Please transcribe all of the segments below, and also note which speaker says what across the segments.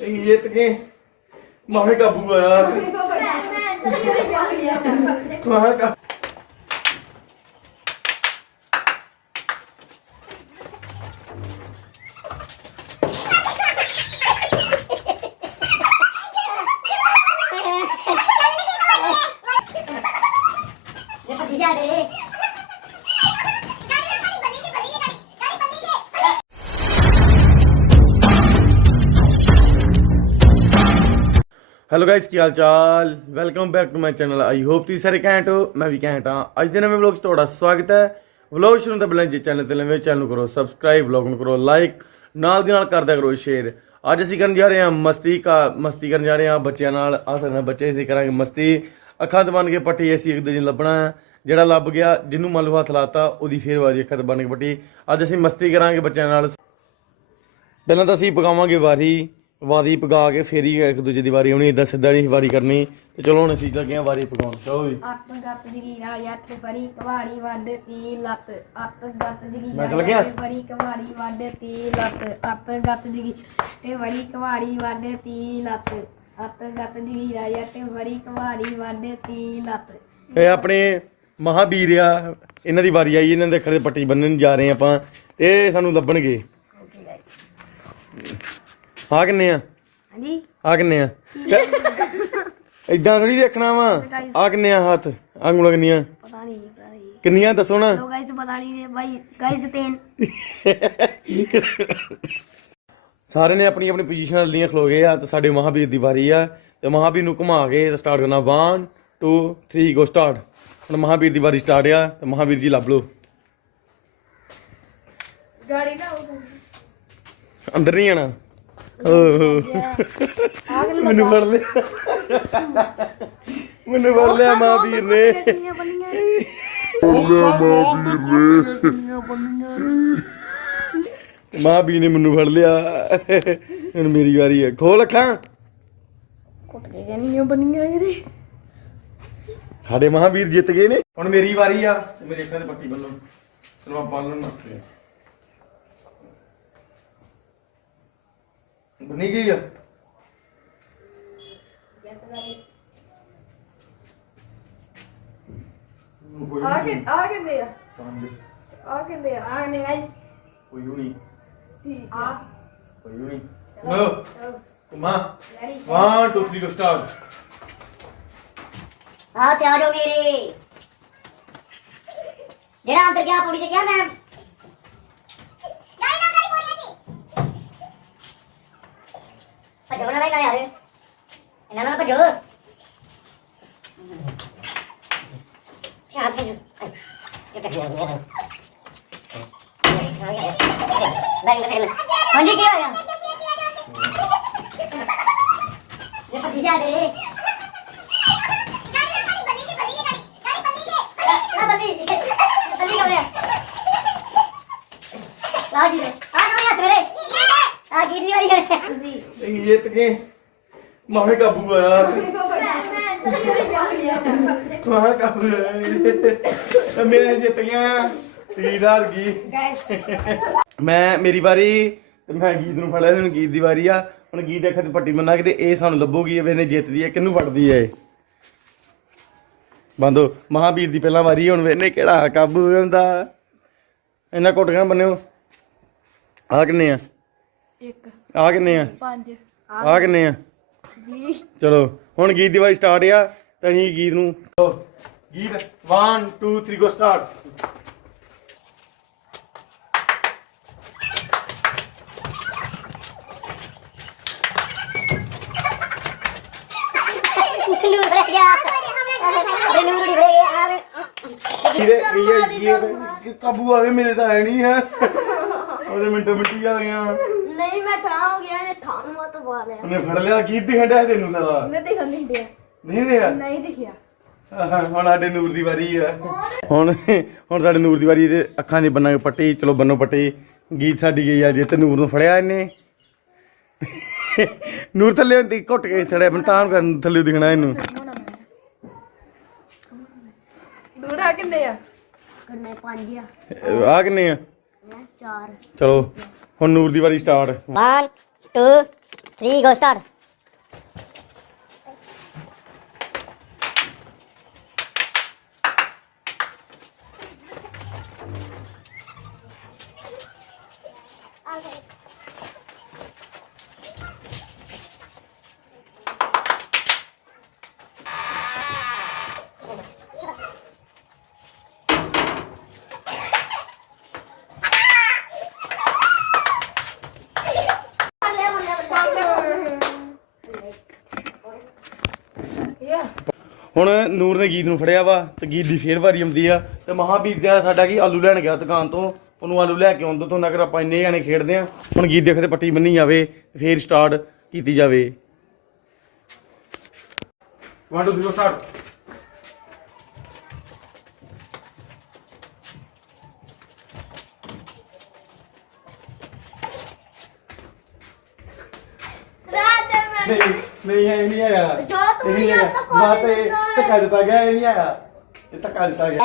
Speaker 1: ਜਿੱਤ ਗਏ ਮਾਹੇ ਕਾਬੂ ਆਇਆ ਮਾਹੇ ਕਾ ਹੈਲੋ ਗਾਇਸ ਕੀ ਹਾਲ ਚਾਲ? Welcome back to my channel I hope ਤੁਸੀਂ ਸਾਰੇ ਘੈਂਟ ਹੋ, ਮੈਂ ਵੀ ਘੈਂਟ ਹਾਂ। ਅੱਜ ਦੇ ਨਵੇਂ ਵਲੌਗ 'ਚ ਤੁਹਾਡਾ ਸਵਾਗਤ ਹੈ। ਵਲੌਗ ਸ਼ੁਰੂ ਤੋਂ ਪਹਿਲਾਂ ਜੇ ਚੈਨਲ ਤੇ ਨਵੇਂ ਚੈਨਲ ਨੂੰ ਕਰੋ ਸਬਸਕ੍ਰਾਈਬ ਵਲੌਗ ਨੂੰ ਕਰੋ ਲਾਈਕ ਨਾਲ ਦੀ ਨਾਲ ਕਰਦਿਆ ਕਰੋ ਸ਼ੇਅਰ ਅੱਜ ਅਸੀਂ ਕਰਨ ਜਾ ਰਹੇ ਹਾਂ ਮਸਤੀ ਕਾ, ਮਸਤੀ ਕਰਨ ਜਾ ਰਹੇ ਹਾਂ ਬੱਚਿਆਂ ਨਾਲ। ਆ ਸਕਦੇ ਬੱਚੇ ਅਸੀਂ ਕਰਾਂਗੇ ਮਸਤੀ। ਅੱਖਾਂ ਤੇ ਬੰਨ ਕੇ ਪੱਟੀ ਅਸੀਂ ਇੱਕ ਦੂਜੇ ਨੂੰ ਲੱਭਣਾ ਹੈ। ਜਿਹੜਾ ਲੱਭ ਗਿਆ, ਜਿਹਨੂੰ ਮੰਨ ਲਓ ਹੱਥ ਲਾਤਾ, ਉਹਦੀ ਫੇਰ ਵਾਰੀ ਅੱਖਾਂ ਤੇ ਬੰਨ ਕੇ ਪੱਟੀ। ਅੱਜ ਅਸੀਂ ਮਸਤੀ ਕਰਾਂਗੇ ਬੱਚਿਆਂ ਨਾਲ। ਪਹਿਲਾਂ ਤਾਂ ਅਸੀਂ ਪਕਾਵਾਂਗੇ ਵਾਰੀ। ਵਾਰੀ ਪਕਾ ਕੇ ਫੇਰ ਇੱਕ ਦੂਜੇ ਦੀ ਵਾਰੀ ਆਉਣੀ ਇਦਾਂ ਸਿੱਧਾ ਨਹੀਂ ਵਾਰੀ ਕਰਨੀ। ਤੇ ਚਲੋ ਹੁਣ ਅਸੀਂ ਲੱਗੇ ਹਾਂ ਵਾਰੀ ਪਕਾਉਣ ਚਲੋ ਜੀ।
Speaker 2: ਅੱਤ ਗੱਤ ਜਗੀਰਾ ਯੱਟ ਪਰੀ ਕਵਾੜੀ ਵੱਡ ਤੀ ਲੱਤ। ਅੱਤ ਗੱਤ ਜਗੀਰਾ
Speaker 1: ਮੈਂ ਚੱਲ ਗਿਆ?
Speaker 2: ਯੱਟ ਪਰੀ ਕਵਾੜੀ ਵੱਡ ਤੀ ਲੱਤ। ਅੱਤ ਗੱਤ ਜਗੀ ਤੇ ਵਰੀ ਕਵਾੜੀ ਵੱਡ ਤੀ ਲੱਤ। ਅੱਤ ਗੱਤ ਜਗੀਰਾ ਯੱਟ ਵਰੀ ਕਵਾੜੀ ਵੱਡ ਤੀ ਲੱਤ।
Speaker 1: ਇਹ ਆਪਣੇ ਮਹਾਵੀਰ ਆ ਇਹਨਾਂ ਦੀ ਵਾਰੀ ਆਈ ਇਹਨਾਂ ਦੇ ਅੱਖਰ ਦੇ ਪੱਟੀ ਬੰਨਣ ਜਾ ਰਹੇ ਆਪਾਂ ਇਹ ਸਾਨੂੰ ਲੱਭਣਗੇ।
Speaker 2: ਓਕੇ ਗਾਇਸ
Speaker 1: ਆ ਕਿੰਨੇ ਆ?
Speaker 2: ਹਾਂਜੀ।
Speaker 1: ਆ ਕਿੰਨੇ ਆ? ਇਦਾਂ ਥੋੜੀ ਦੇਖਣਾ ਵਾ। ਆ ਕਿੰਨੇ ਆ ਹੱਥ? ਉਂਗਲਾਂ ਕਿੰਨੀਆਂ?
Speaker 2: ਪਤਾ ਨਹੀਂ ਪਤਾ ਨਹੀਂ
Speaker 1: ਕਿੰਨੀਆਂ ਦੱਸੋ ਨਾ।
Speaker 2: ਲੋ ਗਾਇਸ ਪਤਾ ਨਹੀਂ ਭਾਈ ਗਾਇਸ ਤਿੰਨ।
Speaker 1: ਸਾਰੇ ਨੇ ਆਪਣੀ ਆਪਣੀ ਪੋਜੀਸ਼ਨ ਲੀਆਂ ਖਲੋ ਗਏ ਆ ਤੇ ਸਾਡੇ ਮਹਾਵੀਰ ਦੀ ਵਾਰੀ ਆ ਤੇ ਮਹਾਵੀਰ ਨੂੰ ਘੁਮਾ ਕੇ ਤੇ ਸਟਾਰਟ ਕਰਨਾ 1 2 3 ਗੋ ਸਟਾਰਟ ਹੁਣ ਮਹਾਵੀਰ ਦੀ ਵਾਰੀ ਸਟਾਰਟ ਆ ਤੇ ਮਹਾਵੀਰ ਜੀ ਲੱਭ ਲਓ।
Speaker 2: ਗਾੜੀ ਨਾ ਉਹ
Speaker 1: ਅੰਦਰ ਨਹੀਂ ਆਣਾ। ਓਹ ਮੈਨੂੰ ਫੜ ਲਿਆ। ਮੈਨੂੰ ਫੜ ਲਿਆ ਮਹਾਵੀਰ ਨੇ।
Speaker 2: ਕਿੰਨੀਆਂ ਬੰਨੀਆਂ
Speaker 1: ਮਹਾਵੀਰ ਨੇ। ਮੈਨੂੰ ਫੜ ਲਿਆ। ਹੁਣ ਮੇਰੀ ਵਾਰੀ ਹੈ। ਖੋਲ ਅੱਖਾਂ।
Speaker 2: ਕੁੱਟ ਕੇ ਕਿੰਨੀਆਂ ਬੰਨੀਆਂ ਇਹਦੇ।
Speaker 1: ਸਾਡੇ ਮਹਾਵੀਰ ਜਿੱਤ ਗਏ ਨੇ। ਹੁਣ ਮੇਰੀ ਵਾਰੀ ਆ। ਮੇਰੇ ਅੱਖਾਂ ਦੇ ਪੱਟੀ ਬੰਨੋ ਚਲੋ ਆਪਾਂ ਬੰਨ ਲੈਣਾ ਬਣੀ ਗਈ ਆ?
Speaker 2: ਗਾਇਸ
Speaker 3: ਆ ਕਿ ਆ ਕਿੰਨੇ ਆ।
Speaker 1: ਕੋਈ
Speaker 3: ਆ ਕਿੰਨੇ ਆ।
Speaker 2: ਆ ਨੇ ਗਾਇਸ
Speaker 1: ਨਹੀਂ
Speaker 3: ਠੀਕ
Speaker 2: ਆ।
Speaker 1: ਕੋਈ ਨਹੀਂ ਲੋ ਕੁਮਾ
Speaker 2: ਰੈਡੀ
Speaker 1: 1 2 3 ਗੋ ਸਟਾਰਟ
Speaker 4: ਆ ਤੇ ਆ ਜਾਓ ਮੇਰੇ ਜਿਹੜਾ ਅੰਦਰ ਗਿਆ ਪੌੜੀ ਤੇ ਗਿਆ ਮੈਂ। ਭੱਜੋ ਨਾ ਯਾਰ ਇਹਨਾਂ ਨਾਲ ਭੱਜੋ ਸ਼ਾਂਤ ਭੱਜੋ ਇਹ ਕੱਟ ਹਾਂਜੀ ਕੀ ਹੋਇਆ ਇਹ ਭੱਜੀ ਜਾ ਦੇ ਆ ਬੱਲੀ ਬੱਲੀ ਹੋ ਰਿਹਾ ਆ ਜੀ ਆ ਨਾ ਯਾ ਤੇਰੇ ਆ ਕੀ ਦੀ ਹੋਈ ਹੈ
Speaker 1: ਇਹ ਜਿੱਤ ਗਏ ਮਾਹੇ ਕਾਬੂ ਆਇਆ। ਮਾਹੇ ਕਾਬੂ ਆਇਆ। ਮੈਂ ਜਿੱਤ ਗਿਆ ਤੀਰ ਹਾਰ ਗਈ। ਮੈਂ ਮੇਰੀ ਵਾਰੀ ਤੇ ਮੈਂ ਗੀਤ ਨੂੰ ਫੜਿਆ ਹੁਣ ਗੀਤ ਦੀ ਵਾਰੀ ਆ। ਹੁਣ ਗੀਤ ਦੇ ਅੱਖਾਂ ਤੇ ਪੱਟੀ ਬੰਨਾ ਕੇ ਤੇ ਇਹ ਸਾਨੂੰ ਲੱਭੂਗੀ ਇਹ ਵੇਨੇ ਜਿੱਤਦੀ ਹੈ ਕਿਹਨੂੰ ਫੜਦੀ ਹੈ ਇਹ। ਬੰਦੋ ਮਹਾਵੀਰ ਦੀ ਪਹਿਲਾਂ ਵਾਰੀ ਹੁਣ ਵੇਨੇ ਕਿਹੜਾ ਕਾਬੂ ਹੁੰਦਾ ਇਹਨਾਂ ਕੋਟੀਆਂ ਬੰਨਿਓ? ਆ ਕਿੰਨੇ ਆ?
Speaker 2: ਇੱਕ
Speaker 1: ਆ ਕਿੰਨੇ ਆ?
Speaker 2: ਪੰਜ।
Speaker 1: ਆ ਕਿੰਨੇ ਆ? ਚਲੋ ਹੁਣ ਗੀਤ ਦੀ ਵਾਰੀ ਸਟਾਰਟ ਆ ਤੇ ਅਸੀਂ ਗੀਤ ਨੂੰ ਗੀਤ 1 2 3 ਗੋ ਸਟਾਰਟ ਕਾਬੂ ਆਵੇ ਮੇਰੇ ਤਾਂ ਹੈ ਨਹੀਂ ਹੈ। ਉਹਦੇ ਮਿੰਟੋ ਮਿੰਟੀ ਆ ਗਈਆਂ।
Speaker 2: ਨਹੀਂ ਮੈਂ ਠਾਂ ਹੋ ਗਿਆ ਨੇ ਠਾਂ ਨੂੰ ਮਤ ਪਾ ਲਿਆ।
Speaker 1: ਉਹਨੇ ਫੜ ਲਿਆ ਗੀਤ ਦਿਖਣ ਡਿਆ ਤੈਨੂੰ ਸਦਾ
Speaker 2: ਮੈਂ ਦੇਖਣ ਨਹੀਂ ਡਿਆ
Speaker 1: ਨਹੀਂ ਦੇਖਿਆ?
Speaker 2: ਨਹੀਂ ਦਿਖਿਆ।
Speaker 1: ਆਹ, ਹੁਣ ਸਾਡੇ ਨੂਰ ਦੀ ਵਾਰੀ ਆ। ਹੁਣ ਹੁਣ ਸਾਡੇ ਨੂਰ ਦੀ ਵਾਰੀ ਤੇ ਅੱਖਾਂ ਦੀ ਬੰਨਾ ਪੱਟੀ ਚਲੋ ਬੰਨੋ ਪੱਟੀ। ਗੀਤ ਸਾਡੀ ਗਈ ਆ ਜੇ ਤੇ ਨੂਰ ਨੂੰ ਫੜਿਆ ਇਹਨੇ। ਨੂਰ ਥੱਲੇ ਹੁੰਦੀ ਘੁੱਟ ਕੇ ਛੜਿਆ ਬੰਤਾਨ ਕਰਨ ਥੱਲੇ ਦਿਖਣਾ ਇਹਨੂੰ।
Speaker 3: ਦੂਰਾ ਕਿੰਨੇ ਆ?
Speaker 2: ਕਰਨੇ ਪੰਜ ਆ।
Speaker 1: ਆ ਕਿੰਨੇ ਆ?
Speaker 2: ਮੈਂ ਚਾਰ।
Speaker 1: ਚਲੋ ਹੁਣ ਨੂਰ ਦੀ ਵਾਰੀ ਸਟਾਰਟ।
Speaker 4: 1 2 Three, go. Okay.
Speaker 1: ਹੁਣ ਨੂਰ ਨੇ ਗੀਤ ਨੂੰ ਫੜਿਆ ਵਾ ਤੇ ਗੀਤ ਦੀ ਫੇਰ ਵਾਰੀ ਆਉਂਦੀ ਆ ਤੇ ਮਹਾਵੀਰ ਜਿਹੜਾ ਸਾਡਾ ਕੀ ਆਲੂ ਲੈਣ ਗਿਆ ਦੁਕਾਨ ਤੋਂ, ਉਹਨੂੰ ਆਲੂ ਲੈ ਕੇ ਆਉਂਦਾ ਤੋਂ, ਨਗਰ ਆਪਾਂ ਇੰਨੇ ਜਾਣੇ ਖੇਡਦੇ ਆ, ਹੁਣ ਗੀਤ ਦੇਖਦੇ ਪੱਟੀ ਬੰਨੀ ਜਾਵੇ ਫੇਰ ਸਟਾਰਟ ਕੀਤੀ ਜਾਵੇ। 1 2 3 ਸਟਾਰਟ
Speaker 2: ਰਾਤ ਮੈਂ
Speaker 1: ਨਹੀਂ ਨਹੀਂ ਹੈ ਇਹ ਨਹੀਂ ਹੈਗਾ
Speaker 2: ਜੋ ਤੂੰ
Speaker 1: ਇਹ ਨਹੀਂ ਹੈਗਾ। ਬਾਤ ਇਹ ਧੱਕਾ ਦਿੱਤਾ ਗਿਆ ਇਹ ਨਹੀਂ ਹੈਗਾ। ਇਹ ਧੱਕਾ ਦਿੱਤਾ ਗਿਆ।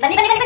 Speaker 1: ਬੱਲੀ ਬੱਲੀ ਬੱਲੀ।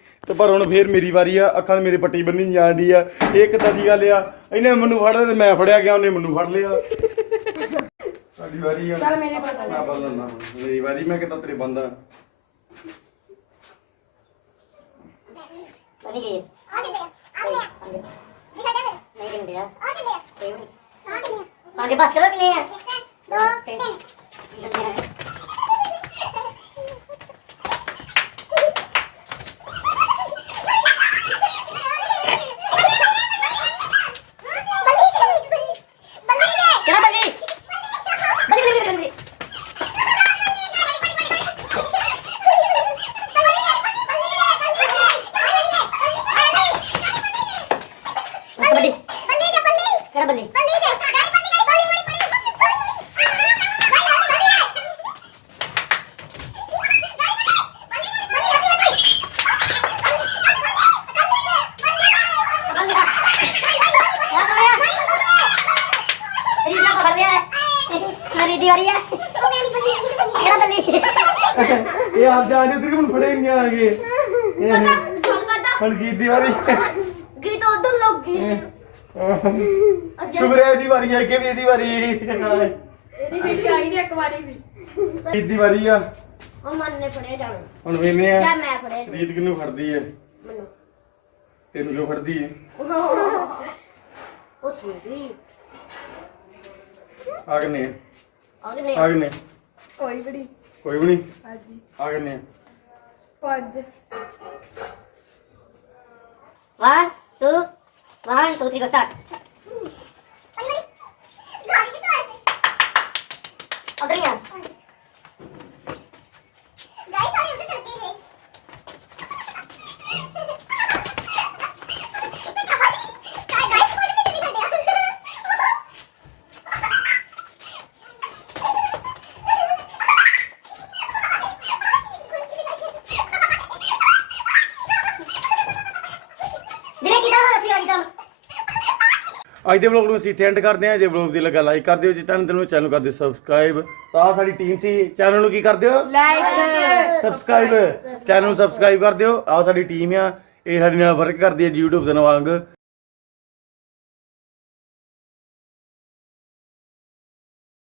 Speaker 1: ਤੇ ਪਰ ਹੁਣ ਫੇਰ ਮੇਰੀ ਵਾਰੀ ਆ ਅੱਖਾਂ ਮੇਰੇ ਪੱਟੀ ਬੰਨੀ ਜਾਣ ਦੀ ਆ। ਇਹ ਕਿਦਾਂ ਦੀ ਗੱਲ ਆ ਇਹਨੇ ਮੈਨੂੰ ਫੜਿਆ ਤੇ ਮੈਂ ਫੜਿਆ ਗਿਆ ਉਹਨੇ ਮੈਨੂੰ ਫੜ ਲਿਆ। ਸਾਡੀ ਵਾਰੀ ਆ।
Speaker 2: ਚੱਲ ਮੇਰੇ ਪਤਾ
Speaker 1: ਮੈਂ ਬਦਲਣਾ ਮੇਰੀ ਵਾਰੀ ਮੈਂ ਕਿਦਾਂ ਤੇਰੇ ਬੰਦਾ
Speaker 4: ਵਧੀ ਗਈ। ਆ ਦੇ ਆ ਦੇ ਨਹੀਂ ਨਹੀਂ ਆ ਦੇ ਆ ਦੇ ਬਸ ਕਰੋ ਕਿ
Speaker 1: ਨਹੀਂ ਆ? ਦੋ ਤਿੰਨ। ਬੱਲੇ। ਫੜੇ ਨਹੀਂ ਹੁਣ ਗੀਤ ਦੀ
Speaker 2: ਗੀਤ ਉਧਰ ਲੱਗੀ
Speaker 1: ਹੈ ਇਹਦੀ ਵਾਰੀ ਆ ਅੱਗੇ ਵੀ ਇਹਦੀ ਵਾਰੀ।
Speaker 2: ਇਹਦੀ ਵੀਡੀਓ ਆਈ ਨਹੀਂ ਇੱਕ ਵਾਰੀ ਵੀ।
Speaker 1: ਗੀਤ ਦੀ ਵਾਰੀ ਆ।
Speaker 2: ਉਹ ਮਨ ਨੇ ਫੜੇ ਜਾਣਾ।
Speaker 1: ਹੁਣ ਵੇਨੇ
Speaker 2: ਜਾਂ
Speaker 1: ਆ
Speaker 2: ਮੈਂ ਫੜੇ
Speaker 1: ਰੀਤ ਕਿਨੂੰ ਫੜਦੀ ਹੈ
Speaker 2: ਮੈਨੂੰ।
Speaker 1: ਤੈਨੂੰ ਕਿਉਂ ਫੜਦੀ ਹੈ
Speaker 2: ਉਹ ਸੁਣੀ
Speaker 1: ਆ। ਗਨੇ
Speaker 2: ਆਗੇ ਨਹੀਂ
Speaker 1: ਆ। ਗਨੇ
Speaker 3: ਕੋਈ ਬੜੀ
Speaker 1: ਕੋਈ ਵੀ ਨਹੀਂ?
Speaker 3: ਹਾਂਜੀ।
Speaker 1: ਆ। ਗਨੇ
Speaker 3: ਪੰਜ।
Speaker 4: One, two, one, two, three, go start. Tanggal.
Speaker 1: ਅੱਜ ਦੇ ਵਲੌਗ ਨੂੰ ਅਸੀਂ ਇੱਥੇ ਐਂਡ ਕਰਦੇ ਹਾਂ। ਜੇ ਵਲੌਗ ਦੀ ਲੱਗਾ ਲਾਈਕ ਕਰ ਦਿਓ ਜੇ ਚੈਨਲ ਨੂੰ ਚੈਨਲ ਕਰ ਦਿਓ ਸਬਸਕ੍ਰਾਈਬ ਤਾਂ ਆਹ ਸਾਡੀ ਟੀਮ ਸੀ। ਚੈਨਲ ਨੂੰ ਕੀ ਕਰ ਦਿਓ?
Speaker 2: ਲਾਈਕ
Speaker 1: ਸਬਸਕ੍ਰਾਈਬ ਚੈਨਲ ਨੂੰ ਸਬਸਕ੍ਰਾਈਬ ਕਰ ਦਿਓ। ਆਹ ਸਾਡੀ ਟੀਮ ਆ। ਇਹ ਸਾਡੇ ਨਾਲ ਵਰਕ ਕਰਦੀ ਹੈ YouTube ਦੇ ਵਾਂਗ